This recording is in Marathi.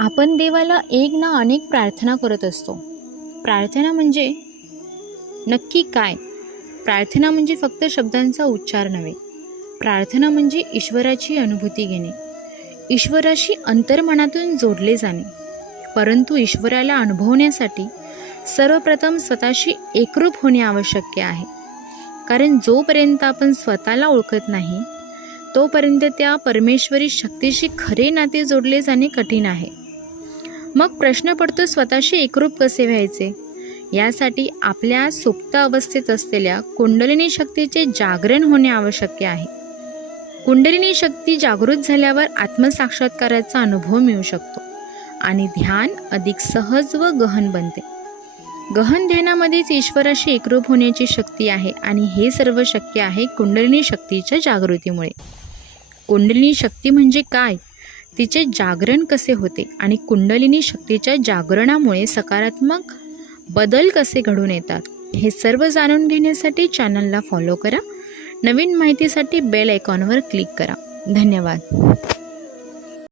आपण देवाला एक ना अनेक प्रार्थना करत असतो. प्रार्थना म्हणजे नक्की काय? प्रार्थना म्हणजे फक्त शब्दांचा उच्चार नव्हे. प्रार्थना म्हणजे ईश्वराची अनुभूती घेणे, ईश्वराशी अंतर्मनातून जोडले जाणे. परंतु ईश्वराला अनुभवण्यासाठी सर्वप्रथम स्वतःशी एकरूप होणे आवश्यक आहे. कारण जोपर्यंत आपण स्वतःला ओळखत नाही तोपर्यंत त्या परमेश्वरी शक्तीशी खरे नाते जोडले जाणे कठीण आहे. मग प्रश्न पडतो, स्वतःशी एकरूप कसे व्हायचे? यासाठी आपल्या सुप्त अवस्थेत असलेल्या कुंडलिनी शक्तीचे जागरण होणे आवश्यक आहे. कुंडलिनी शक्ती जागृत झाल्यावर आत्मसाक्षात्काराचा अनुभव मिळू शकतो आणि ध्यान अधिक सहज व गहन बनते. गहन ध्यानामध्येच ईश्वराशी एकरूप होण्याची शक्ती आहे आणि हे सर्व शक्य आहे कुंडलिनी शक्तीच्या जागृतीमुळे. कुंडलिनी शक्ती म्हणजे काय, तिचे जागरण कसे होते आणि कुंडलिनी शक्तीच्या जागरणामुळे सकारात्मक बदल कसे घडून येतात, हे सर्व जाणून घेण्यासाठी चॅनलला फॉलो करा. नवीन माहितीसाठी बेल आयकॉनवर क्लिक करा. धन्यवाद.